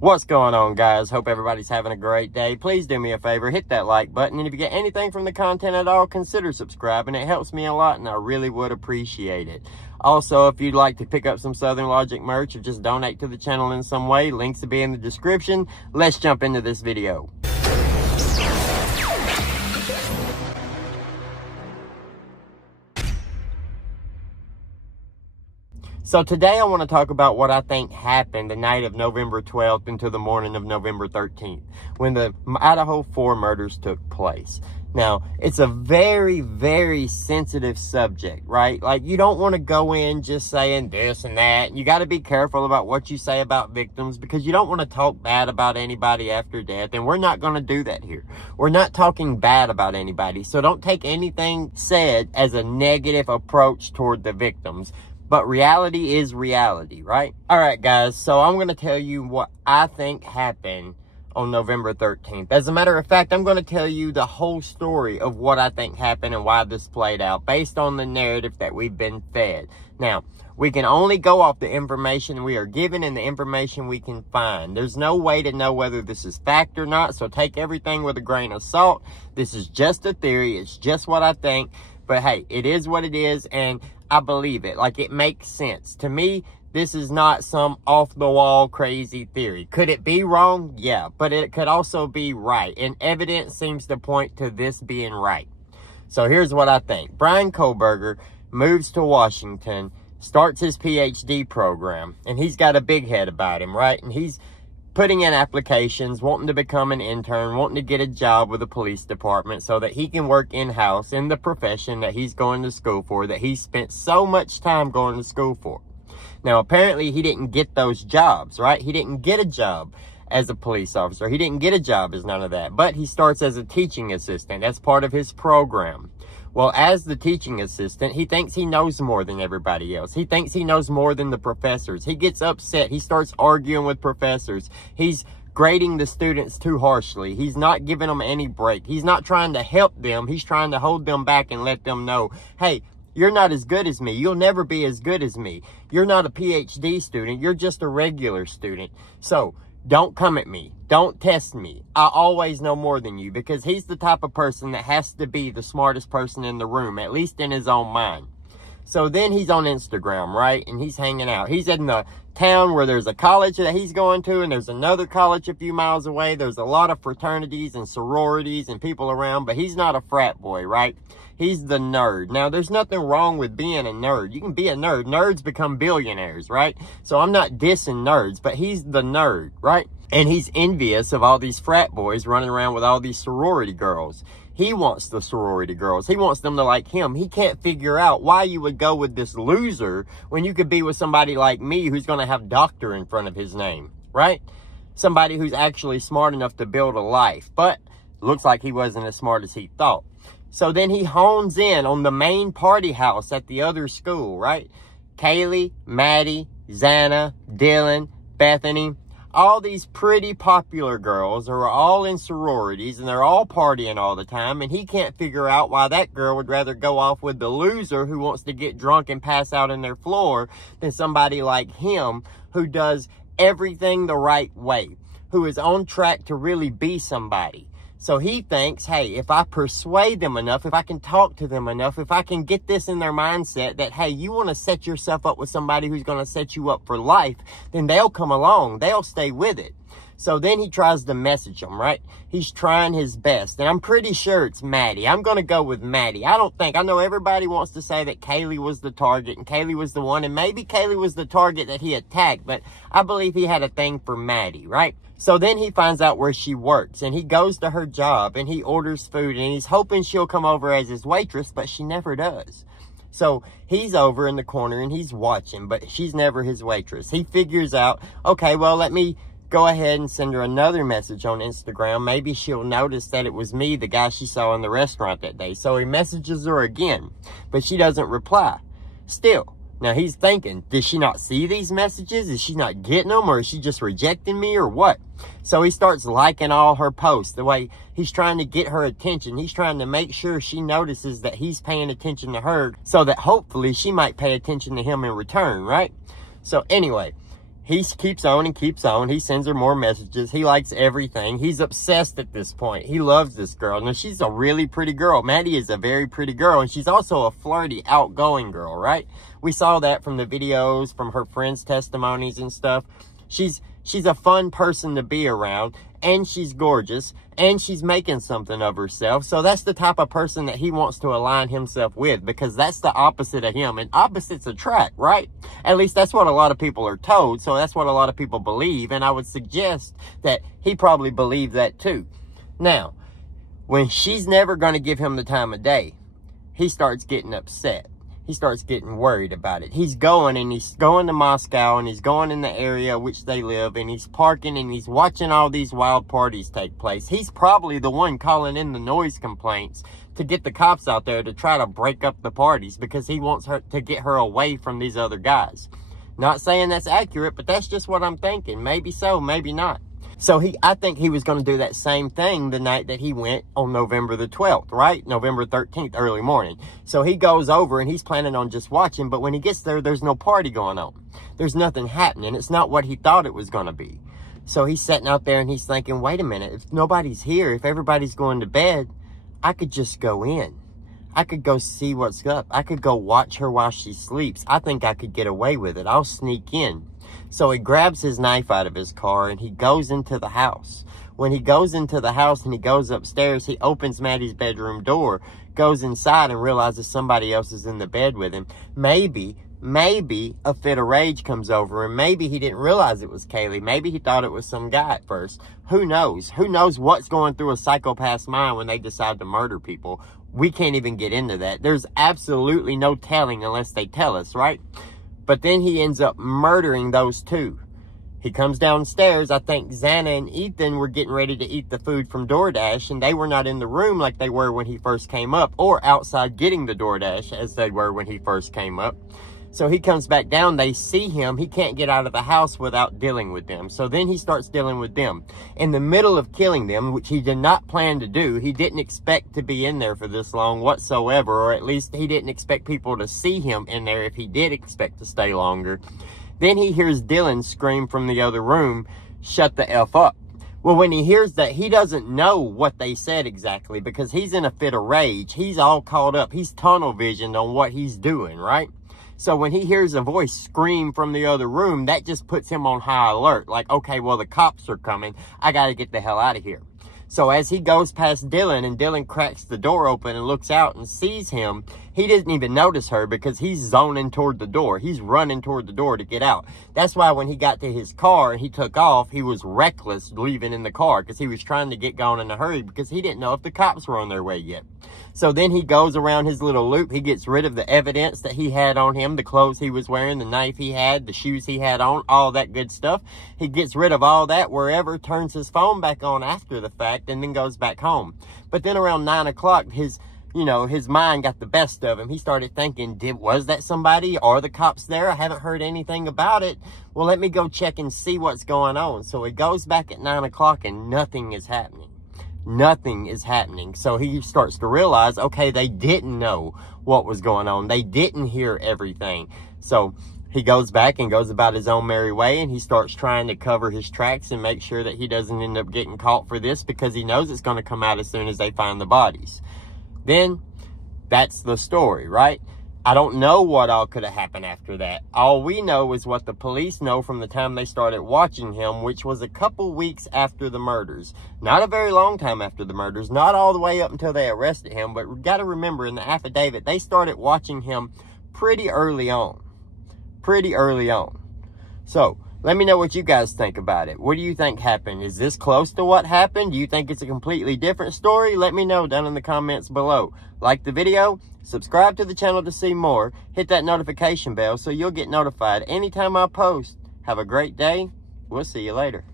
What's going on, guys? Hope everybody's having a great day. Please do me a favor, hit that like button, and if you get anything from the content at all, consider subscribing. It helps me a lot, and I really would appreciate it. Also, if you'd like to pick up some SouthernLogic merch or just donate to the channel in some way, links will be in the description. Let's jump into this video. So today I want to talk about what I think happened the night of November 12th into the morning of November 13th, when the Idaho 4 murders took place. Now, it's a very, very sensitive subject, right? Like, you don't want to go in just saying this and that. You got to be careful about what you say about victims, because you don't want to talk bad about anybody after death, and we're not going to do that here. We're not talking bad about anybody, so don't take anything said as a negative approach toward the victims. But reality is reality, right? All right, guys, so I'm going to tell you what I think happened on November 13th. As a matter of fact, I'm going to tell you the whole story of what I think happened and why this played out based on the narrative that we've been fed. Now, we can only go off the information we are given and the information we can find. There's no way to know whether this is fact or not, so take everything with a grain of salt. This is just a theory. It's just what I think. But hey, it is what it is, and I believe it. Like, it makes sense. To me, this is not some off-the-wall crazy theory. Could it be wrong? Yeah, but it could also be right. And evidence seems to point to this being right. So here's what I think. Bryan Kohberger moves to Washington, starts his PhD program, and he's got a big head about him, right? And he's putting in applications, wanting to become an intern, wanting to get a job with the police department so that he can work in-house in the profession that he's going to school for, that he spent so much time going to school for. Now, apparently, he didn't get those jobs, right? He didn't get a job as a police officer. He didn't get a job as none of that. But he starts as a teaching assistant. That's part of his program. Well, as the teaching assistant, he thinks he knows more than everybody else. He thinks he knows more than the professors. He gets upset. He starts arguing with professors. He's grading the students too harshly. He's not giving them any break. He's not trying to help them. He's trying to hold them back and let them know, hey, you're not as good as me. You'll never be as good as me. You're not a PhD student. You're just a regular student. So don't come at me. Don't test me. I always know more than you, because he's the type of person that has to be the smartest person in the room, at least in his own mind. So then he's on Instagram, right? And he's hanging out. He's in the town where there's a college that he's going to, and there's another college a few miles away. There's a lot of fraternities and sororities and people around, but he's not a frat boy, right? He's the nerd. Now, there's nothing wrong with being a nerd. You can be a nerd. Nerds become billionaires, right? So I'm not dissing nerds, but he's the nerd, right? And he's envious of all these frat boys running around with all these sorority girls. He wants the sorority girls. He wants them to like him. He can't figure out why you would go with this loser when you could be with somebody like me who's going to have doctor in front of his name, right? Somebody who's actually smart enough to build a life. But looks like he wasn't as smart as he thought. So then he hones in on the main party house at the other school, right? Kaylee, Maddie, Xana, Dylan, Bethany, all these pretty popular girls are all in sororities, and they're all partying all the time, and he can't figure out why that girl would rather go off with the loser who wants to get drunk and pass out on their floor than somebody like him who does everything the right way, who is on track to really be somebody. So he thinks, hey, if I persuade them enough, if I can talk to them enough, if I can get this in their mindset that, hey, you want to set yourself up with somebody who's going to set you up for life, then they'll come along. They'll stay with it. So then he tries to message them, right? He's trying his best. And I'm pretty sure it's Maddie. I'm going to go with Maddie. I know everybody wants to say that Kaylee was the target and Kaylee was the one. And maybe Kaylee was the target that he attacked. But I believe he had a thing for Maddie, right? So then he finds out where she works. And he goes to her job and he orders food. And he's hoping she'll come over as his waitress. But she never does. So he's over in the corner and he's watching. But she's never his waitress. He figures out, okay, well, let me go ahead and send her another message on Instagram. Maybe she'll notice that it was me, the guy she saw in the restaurant that day. So he messages her again, but she doesn't reply. Still, now he's thinking, did she not see these messages? Is she not getting them, or is she just rejecting me, or what? So he starts liking all her posts. The way he's trying to get her attention. He's trying to make sure she notices that he's paying attention to her, so that hopefully she might pay attention to him in return, right? So anyway, he keeps on and keeps on. He sends her more messages. He likes everything. He's obsessed at this point. He loves this girl. Now, she's a really pretty girl. Maddie is a very pretty girl, and she's also a flirty, outgoing girl, right? We saw that from the videos, from her friends' testimonies and stuff. She's a fun person to be around, and she's gorgeous, and she's making something of herself. So that's the type of person that he wants to align himself with, because that's the opposite of him. And opposites attract, right? At least that's what a lot of people are told. So that's what a lot of people believe. And I would suggest that he probably believed that too. Now, when she's never going to give him the time of day, he starts getting upset. He starts getting worried about it. He's going to Moscow, and he's going in the area which they live, and he's parking, and he's watching all these wild parties take place. He's probably the one calling in the noise complaints to get the cops out there to try to break up the parties, because he wants her to get her away from these other guys. Not saying that's accurate, but that's just what I'm thinking. Maybe so, maybe not. So I think he was going to do that same thing the night that he went on November the 12th, right? November 13th, early morning. So he goes over, and he's planning on just watching, but when he gets there, there's no party going on. There's nothing happening. It's not what he thought it was going to be. So he's sitting out there, and he's thinking, wait a minute, if nobody's here, if everybody's going to bed, I could just go in. I could go see what's up. I could go watch her while she sleeps. I think I could get away with it. I'll sneak in. So he grabs his knife out of his car, and he goes into the house. When he goes into the house and he goes upstairs, he opens Maddie's bedroom door, goes inside, and realizes somebody else is in the bed with him. Maybe a fit of rage comes over him. Maybe he didn't realize it was Kaylee. Maybe he thought it was some guy at first. Who knows? Who knows what's going through a psychopath's mind when they decide to murder people? We can't even get into that. There's absolutely no telling unless they tell us, right? But then he ends up murdering those two. He comes downstairs. I think Xana and Ethan were getting ready to eat the food from DoorDash, and they were not in the room like they were when he first came up, or outside getting the DoorDash as they were when he first came up. So he comes back down. They see him. He can't get out of the house without dealing with them. So then he starts dealing with them. In the middle of killing them, which he did not plan to do, he didn't expect to be in there for this long whatsoever, or at least he didn't expect people to see him in there if he did expect to stay longer. Then he hears Dylan scream from the other room, "Shut the F up." Well, when he hears that, he doesn't know what they said exactly, because he's in a fit of rage. He's all caught up. He's tunnel visioned on what he's doing, right? So when he hears a voice scream from the other room, that just puts him on high alert. Like, okay, well, the cops are coming. I got to get the hell out of here. So as he goes past Dylan, and Dylan cracks the door open and looks out and sees him, he didn't even notice her, because he's zoning toward the door. He's running toward the door to get out. That's why when he got to his car and he took off, he was reckless leaving in the car, because he was trying to get going in a hurry, because he didn't know if the cops were on their way yet. So then he goes around his little loop. He gets rid of the evidence that he had on him, the clothes he was wearing, the knife he had, the shoes he had on, all that good stuff. He gets rid of all that wherever, turns his phone back on after the fact, and then goes back home. But then around 9 o'clock, his mind got the best of him. He started thinking, was that somebody? Are the cops there? I haven't heard anything about it. Well, let me go check and see what's going on. So he goes back at 9 o'clock, and nothing is happening. Nothing is happening. So he starts to realize, okay, they didn't know what was going on. They didn't hear everything. So he goes back and goes about his own merry way, and he starts trying to cover his tracks and make sure that he doesn't end up getting caught for this, because he knows it's going to come out as soon as they find the bodies. Then that's the story, right? I don't know what all could have happened after that. All we know is what the police know from the time they started watching him, which was a couple weeks after the murders. Not a very long time after the murders, not all the way up until they arrested him, but we got to remember, in the affidavit, they started watching him pretty early on. Pretty early on. So, let me know what you guys think about it. What do you think happened? Is this close to what happened? Do you think it's a completely different story? Let me know down in the comments below. Like the video, subscribe to the channel to see more. Hit that notification bell so you'll get notified anytime I post. Have a great day. We'll see you later.